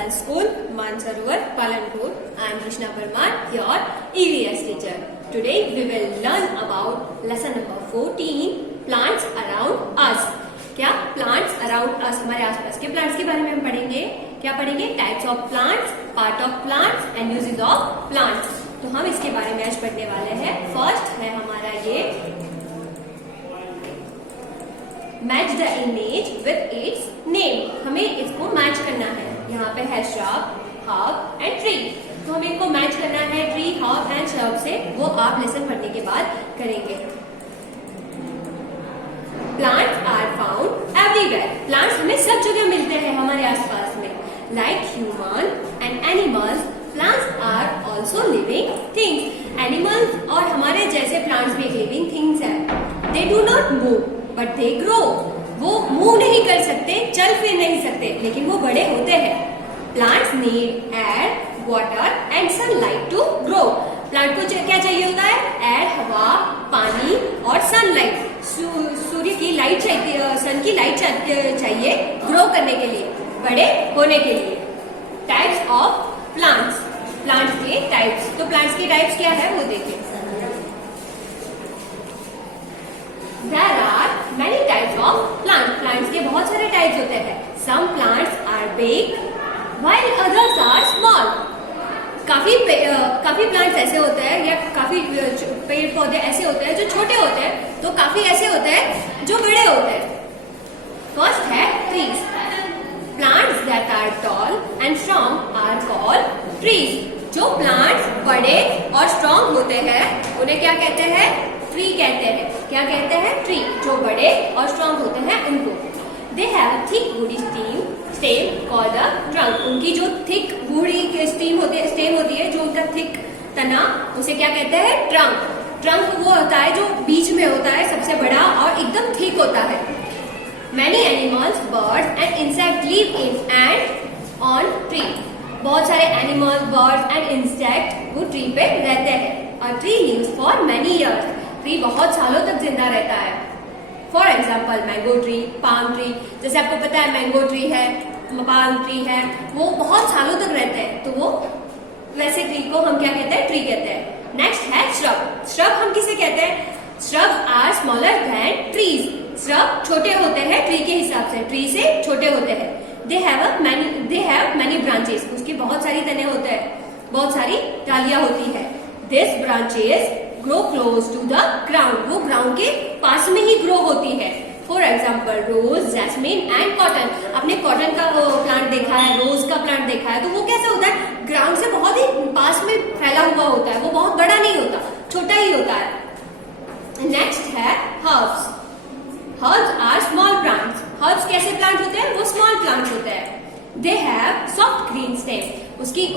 Girls School, Mansarovar, Palanpur. I am Krishna Parmar, your EVS teacher. Today we will learn about lesson number 14, plants around us. क्या plants around us, हमारे आसपास के plants के बारे में हम पढ़ेंगे. क्या पढ़ेंगे? Types of plants, part of plants and uses of plants. तो हम इसके बारे में आज पढ़ने वाले हैं. फर्स्ट है हमारा ये match the image with its name. हमें इसको मैच करना है. यहाँ पे है shrub, herb एंड ट्री. तो हमें इनको मैच करना है ट्री, herb एंड shrub से. वो आप लेसन पढ़ने के बाद करेंगे. Plants are found everywhere. Plants हमें सब जगह मिलते हैं हमारे आसपास में. Like human and animals, plants are also living things. Animals और हमारे जैसे प्लांट्स भी लिविंग थिंग्स है. They do not move but they grow. वो मूव नहीं कर सकते, चल फिर नहीं सकते, लेकिन वो बड़े होते हैं. Plants need air, water and sunlight to grow. Plant को क्या चाहिए होता है? एयर, हवा, पानी और सनलाइट. सूर्य की लाइट चाहिए, सन की लाइट चाहिए ग्रो करने के लिए, बड़े होने के लिए. Types of plants. प्लांट्स के टाइप्स. तो प्लांट्स के टाइप्स क्या है वो देखिए. There are many types of plants. Plants के बहुत सारे टाइप्स होते हैं. Some plants are big, while others are small. काफी प्लांट्स ऐसे होते हैं या काफी पेड़ पौधे ऐसे होते हैं जो छोटे होते हैं, तो काफी ऐसे होते हैं जो बड़े होते हैं. फर्स्ट है trees. Plants that are tall and strong are called trees. जो प्लांट्स बड़े और स्ट्रॉन्ग होते हैं उन्हें क्या कहते हैं? ट्री कहते हैं. क्या कहते हैं? ट्री. जो बड़े और स्ट्रॉन्ग होते हैं उनको. They have thick woody stem called a trunk. उनकी जो थिक वुडी स्टेम होती है, जो उनका थिक तना, उसे क्या कहते हैं? ट्रंक. ट्रंक वो होता है जो बीच में होता है, सबसे बड़ा और एकदम थिक होता है. Many animals, birds and insect live in and on tree. बहुत सारे एनिमल्स, बर्ड्स एंड इंसेक्ट वो ट्री पे रहते हैं. A tree lives for many years. Tree बहुत सालों तक जिंदा रहता है. For example mango tree, palm tree. जैसे आपको पता है मैंगो ट्री है, पाम ट्री है, वो बहुत सालों तक रहते हैं. तो वो वैसे ट्री को हम क्या कहते हैं? ट्री कहते हैं. नेक्स्ट है श्रब. श्रब हम किसे कहते हैं? Shrub are smaller than trees. Shrub छोटे होते हैं ट्री के हिसाब से, ट्री से छोटे होते हैं. They have many branches. उसकी बहुत सारी तने होते हैं, बहुत सारी डालियां होती है. This branches grow close to the ground. वो ग्राउंड के पास में ही ग्रो होती है. For example rose, jasmine and cotton. आपने कॉटन का प्लांट देखा है, रोज का प्लांट देखा है, तो वो कैसा होता है? ग्राउंड से बहुत ही पास में फैला हुआ होता है. वो बहुत बड़ा नहीं होता, छोटा ही होता है. नेक्स्ट है herbs. Herbs are small plants. Herbs कैसे प्लांट होते हैं? वो स्मॉल प्लांट होते हैं. They have soft green stem.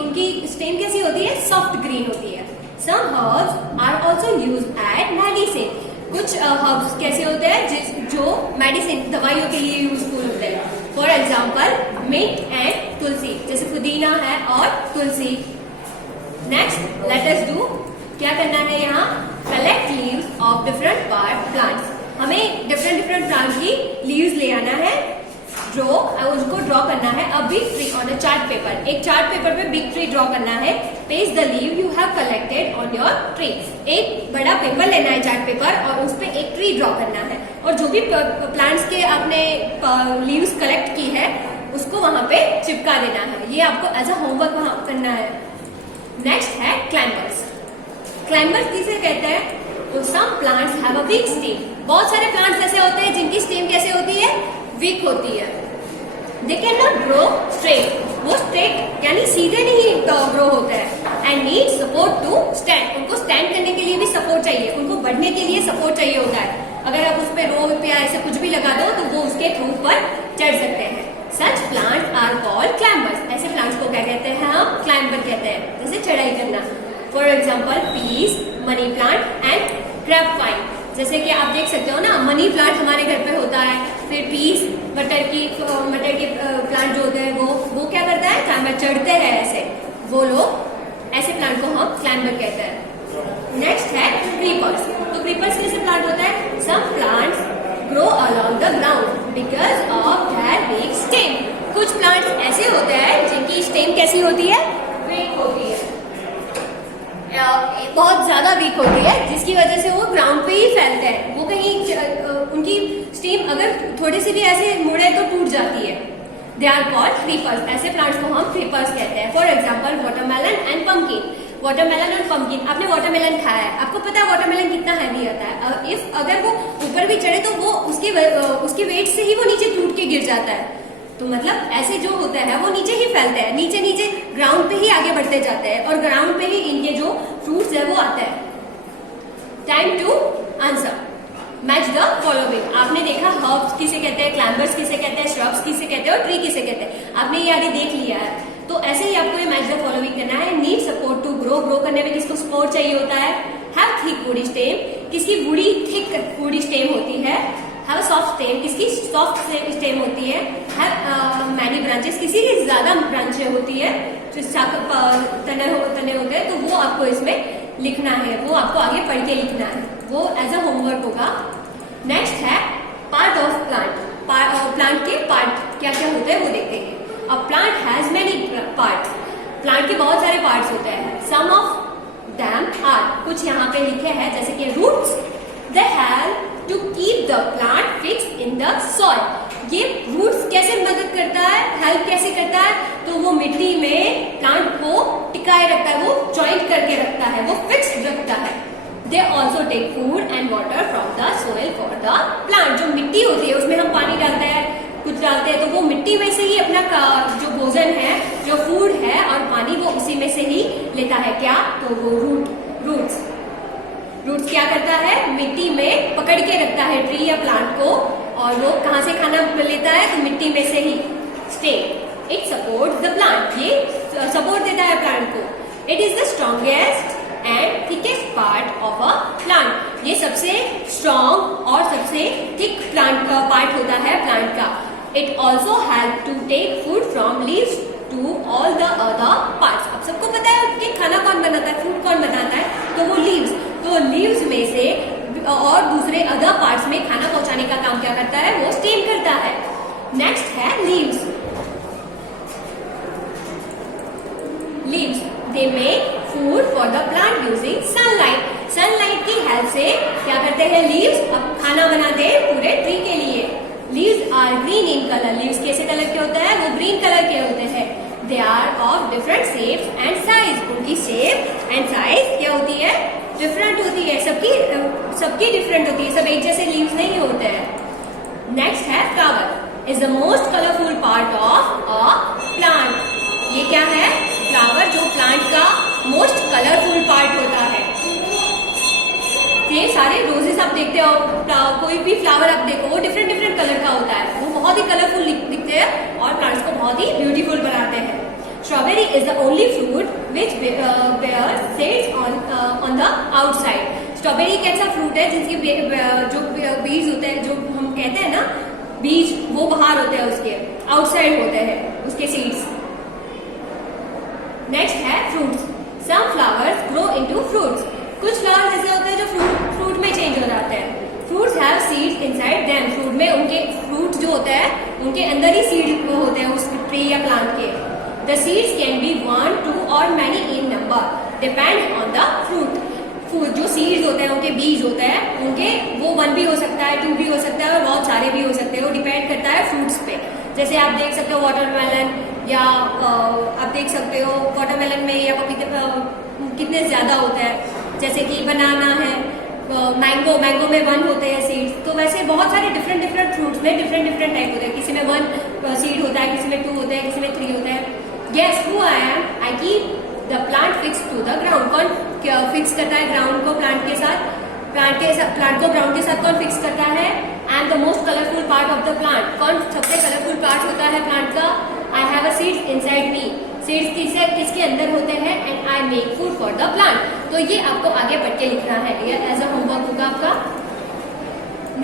उनकी स्टेम कैसी होती है? सॉफ्ट ग्रीन होती है. Some herbs are also used as medicine. कुछ herbs कैसे होते हैं जो मेडिसिन, दवाइयों के लिए यूजफुल होते हैं. For example mint and tulsi. जैसे पुदीना है और तुलसी. Next let us do. क्या करना है यहाँ? Collect leaves of different plants. हमें डिफरेंट प्लांट की लीव्स ले आना है. उसको ड्रॉ करना है. A big tree on a chart paper. एक चार्ट पेपर पे बिग ट्री ड्रॉ करना है. Paste the leave you have collected on your tree. एक बड़ा पेपर लेना है, चार्ट पेपर, और उस पे एक ट्री ड्रॉ करना है. और जो भी प्लांट्स के आपने लीव्स कलेक्ट की है उसको वहां पे चिपका देना है. ये आपको एज अ होमवर्क वहां करना है. नेक्स्ट है क्लाइंबर्स. क्लाइंबर्स किसे कहते हैं? Some plants have a weak stem. बहुत सारे प्लांट्स ऐसे होते हैं जिनकी स्टेम कैसे होती है? वीक होती है. They can not grow straight. वो स्ट्रेट यानी सीधे नहीं ग्रो होते हैं. And need support to stand. उनको स्टैंड करने के लिए भी सपोर्ट चाहिए. उनको बढ़ने के लिए सपोर्ट चाहिए होता है. अगर आप उस पर रोप या ऐसे कुछ भी लगा दो तो वो उसके थ्रू पर चढ़ सकते हैं. Such plants are called climbers. ऐसे प्लांट्स को क्या कहते हैं? हम क्लाइंबर कहते हैं. जैसे चढ़ाई करना. For example peas, money plant and grape vine. जैसे कि आप देख सकते हो ना, मनी प्लांट हमारे घर पे होता है. फिर पीस, मटर के प्लांट जो होते हैं वो क्या करता है? क्लाइंबर चढ़ते हैं ऐसे. वो लोग ऐसे प्लांट को हम क्लाइंबर कहते हैं. नेक्स्ट है क्रीपर्स. तो क्रीपर्स कैसे प्लांट होता है? Some plants grow along the ground because of their weak stem. कुछ प्लांट्स ऐसे होते हैं जिनकी स्टेम कैसी होती है? वीक होती है, बहुत ज्यादा वीक होती है, जिसकी वजह से वो ग्राउंड पे ही फैलते हैं। वो कहीं उनकी स्टेम अगर थोड़े से भी ऐसे मुड़े तो टूट जाती है। They are called creepers. ऐसे प्लांट्स को हम क्रीपर्स कहते हैं। For example watermelon and pumpkin. Watermelon और पंपकिन, आपने वाटरमेलन खाया है, आपको पता है वाटरमेलन कितना हैवी आता है। इफ अगर वो ऊपर भी चढ़े तो वो उसके वेट से ही वो नीचे टूट के गिर जाता है। तो मतलब ऐसे जो होता है वो नीचे ही फैलते हैं, नीचे नीचे ग्राउंड पे ही आगे बढ़ते जाते हैं और ग्राउंड पे ही इनके जो फ्रूट्स है वो आते हैं। Time to answer. Match the following. आपने देखा हर्ब्स किसे कहते हैं, क्लाइंबर्स किसे कहते हैं, श्रब्स किसे कहते हैं और ट्री किसे कहते हैं। आपने ये आगे देख लिया है, तो ऐसे ही आपको ये मैच द फॉलोइंग करना है। Need support to grow. Grow करने में किसको सपोर्ट चाहिए होता है? Have thick woody stem. किसकी वुडी थिक वुडी स्टेम होती है? Have soft stem. किसकी सॉफ्ट स्टेम होती है? Have many branches. किसी की ज्यादा ब्रांचें होती है, जो तने होते हैं, तो वो आपको इसमें लिखना है, वो आपको आगे पढ़ के लिखना है, वो एज अ होमवर्क होगा। नेक्स्ट है पार्ट ऑफ प्लांट। प्लांट के पार्ट क्या क्या होते हैं वो देखते हैं। A plant has many parts. Plant के बहुत सारे पार्ट्स होते हैं। सम ऑफ देम आर, कुछ यहाँ पे लिखे हैं, जैसे कि roots. They help to keep the plant fix in the soil. ये रूट्स कैसे मदद करता है, हेल्प कैसे करता है? तो वो मिट्टी में प्लांट को टिकाए रखता है, वो जॉइंट करके रखता है, वो फिक्स रखता है। They also take food and water from the soil for the plant. जो मिट्टी होती है उसमें हम पानी डालते हैं, कुछ डालते हैं, तो वो मिट्टी में से ही अपना जो भोजन है, जो फूड है और पानी, वो उसी में से ही लेता है। क्या? तो वो रूट्स क्या करता है? मिट्टी में पकड़ के रखता है ट्री या प्लांट को, और वो कहाँ से खाना लेता है? तो मिट्टी में से ही। Stem. It support the plant. ये सपोर्ट देता है प्लांट को। It is the strongest and thickest part of a plant. ये सबसे स्ट्रॉन्ग और सबसे थिक प्लांट का पार्ट होता है प्लांट का। It also help to take food from leaves to all the other parts. अब सबको पता है कि खाना कौन बनाता है, फूड कौन बनाता है? तो वो लीव्स। तो लीव्स में से और दूसरे अदर पार्ट्स में खाना पहुंचाने का काम क्या करता है? वो स्टेम करता है। नेक्स्ट है leaves. Leaves they make food for the plant using sunlight. Sunlight की हेल्प से क्या करते हैं लीव्स? अब खाना बनाते हैं पूरे ट्री के लिए। Leaves are green in colour. Leaves कैसे कलर के होते हैं? वो ग्रीन कलर के होते हैं। They are of different shapes and size. उनकी शेप एंड साइज क्या होती है? डिफरेंट होती है। सबकी डिफरेंट होती है, सब एक जैसे लीव्स नहीं होते हैं। नेक्स्ट है flower. Is the most colourful part of a plant. ये क्या है? फ्लावर, जो प्लांट का मोस्ट कलरफुल पार्ट होता है। ये सारे रोजेस आप देखते हो, कोई भी फ्लावर आप देखो, वो डिफरेंट डिफरेंट कलर का होता है, वो बहुत ही कलरफुल दिखते हैं और प्लांट्स को बहुत ही ब्यूटीफुल बनाते हैं। Strawberry is the only fruit which bear seeds on the outside. Strawberry एक ऐसा फ्रूट है जिसके जो बीज होते हैं, जो हम कहते हैं ना बीज, वो बाहर होते हैं, उसके आउटसाइड होते हैं उसके सीड्स। नेक्स्ट है fruits. Some flowers grow into fruits. कुछ फ्लावर्स ऐसे होते हैं जो फ्रूट में चेंज हो जाते हैं। Fruits have seeds inside them. Fruit में उनके फ्रूट जो होते हैं उनके अंदर ही सीड होते हैं उस ट्री या प्लांट के। द सीड्स कैन बी 1, 2 और many in number, depend on the fruit. जो सीड्स होते हैं, उनके बीज होते हैं, उनके वो 1 भी हो सकता है, 2 भी हो सकता है और बहुत सारे भी हो सकते हैं। वो डिपेंड करता है फ्रूट्स पे। जैसे आप देख सकते हो वाटरमेलन, या आप देख सकते हो वाटरमेलन में या कितने ज्यादा होते हैं। जैसे कि बनाना है, मैंगो में 1 होते हैं सीड्स। तो वैसे बहुत सारे डिफरेंट फ्रूट्स में डिफरेंट टाइप होते हैं। किसी में 1 सीड होता है, किसी में 2 होते हैं, किसी में 3 होते हैं। Guess who I am? I keep the plant fix to the ground. कौन फिक्स करता है ग्राउंड को प्लांट के साथ? प्लांट को ग्राउंड के साथ कौन फिक्स करता है? I am the most colourful part of the plant. कौन सबसे कलरफुल पार्ट होता है प्लांट का? I have a seeds inside me. Seeds किसके अंदर होते हैं? And I make food for the plant. तो ये आपको आगे बढ़ के लिखना है, ये एज अ होमवर्क होगा आपका।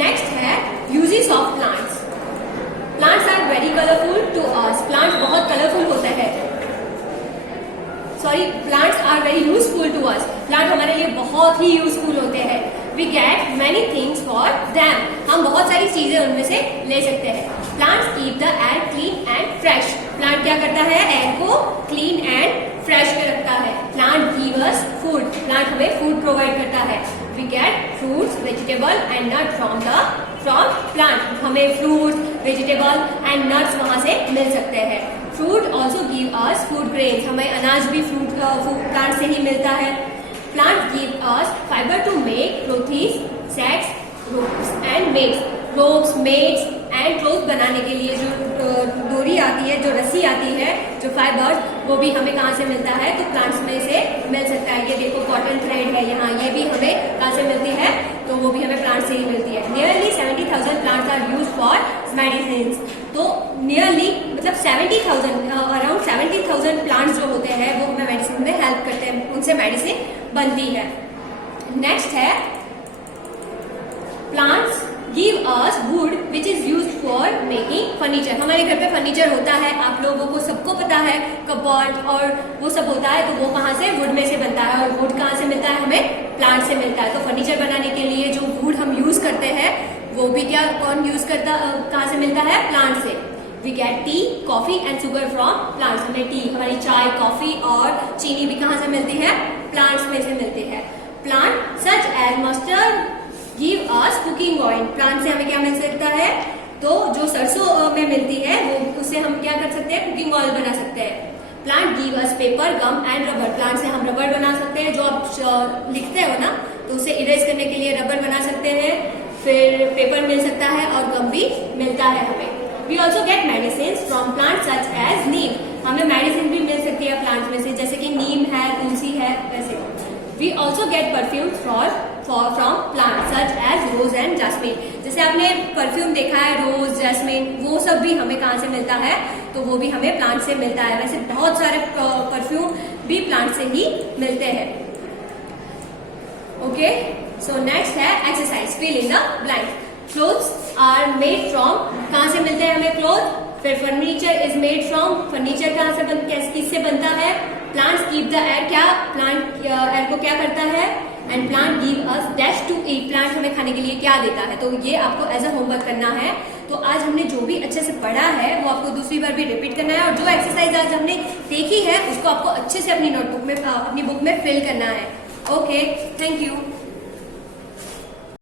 नेक्स्ट है uses of plants. Plants are very colourful to us. Plants बहुत कलरफुल होते हैं। Plants are very useful to us. Plant हमारे लिए बहुत ही यूजफुल होते हैं। We get many things for them, हम बहुत सारी चीजें उनमें से ले सकते हैं। Plants keep the air clean and fresh, plant क्या करता है, एयर को क्लीन एंड फ्रेश रखता है। Plant give us food, plant हमें फूड प्रोवाइड करता है। We get fruits vegetable and nut from plant, हमें फ्रूट्स वेजिटेबल एंड नट्स वहां से मिल सकते हैं। Fruit also give us food grains, हमें अनाज भी फ्रूट प्लांट से ही मिलता है। Plant give us fibre to make clothes, sacks, ropes and mats, ropes mats and cloth बनाने के लिए जो डोरी आती है, जो रस्सी आती है, जो फाइबर्स, वो भी हमें कहाँ से मिलता है, तो प्लांट्स में से मिल सकता है। ये देखो कॉटन थ्रेड है यहाँ, ये भी हमें कहाँ से मिलती है, तो वो भी हमें प्लांट से ही मिलती है। Nearly 70,000 plants are use for medicine, तो नियरली मतलब 70,000 अराउंड 70,000 प्लांट्स जो होते हैं वो हमें मेडिसिन में हेल्प करते हैं, उनसे मेडिसिन बनती है। नेक्स्ट है plants give us would which is used for making furniture, हमारे घर पे फर्नीचर होता है, आप लोगों को सबको पता है, कबर्ड और वो सब होता है, तो वो कहाँ से, वुड में से बनता है। और वुड कहाँ से मिलता है, हमें प्लांट से मिलता है। तो फर्नीचर बनाने के लिए जो वुड हम यूज करते हैं वो भी क्या, कौन यूज करता, कहाँ से मिलता है, प्लांट से। We get tea, coffee and sugar from plants, हमें टी, हमारी चाय, कॉफी और चीनी भी कहाँ से मिलती है, प्लांट्स में से मिलती है। Plant such as mustard give us cooking oil, plant से हमें क्या मिल सकता है, तो जो सरसों में मिलती है वो, उससे हम क्या कर सकते हैं, कुकिंग ऑयल बना सकते हैं। Plant give us paper, gum and rubber, plant से हम रबर बना सकते हैं, जो आप लिखते हो ना, तो उसे इरेज करने के लिए रबर बना सकते हैं। फिर पेपर मिल सकता है और गम भी मिलता है हमें। We also get medicine from plant such as neem, हमें मेडिसिन भी मिल सकती है प्लांट में से, जैसे कि नीम है, तुलसी है, वैसे। We also get perfume from plant such as rose and jasmine, जैसे आपने परफ्यूम देखा है, रोज, जैस्मिन, वो सब भी हमें कहाँ से मिलता है, तो वो भी हमें प्लांट से मिलता है। वैसे बहुत सारे परफ्यूम भी प्लांट से ही मिलते हैं। ओके, सो नेक्स्ट है exercise, fill in the blank. Clothes are made from, कहाँ से मिलते हैं हमें क्लोथ। फिर furniture is made from, furniture कहाँ से किससे बनता है। प्लांट्स कीप द एयर, क्या प्लांट एयर को क्या करता है, and plant give us dash to eat, plant हमें खाने के लिए क्या देता है। तो ये आपको एज अ होमवर्क करना है। तो आज हमने जो भी अच्छे से पढ़ा है वो आपको दूसरी बार भी रिपीट करना है, और जो एक्सरसाइज आज हमने देखी है उसको आपको अच्छे से अपनी नोटबुक में, अपनी बुक में फिल करना है। Okay, thank you.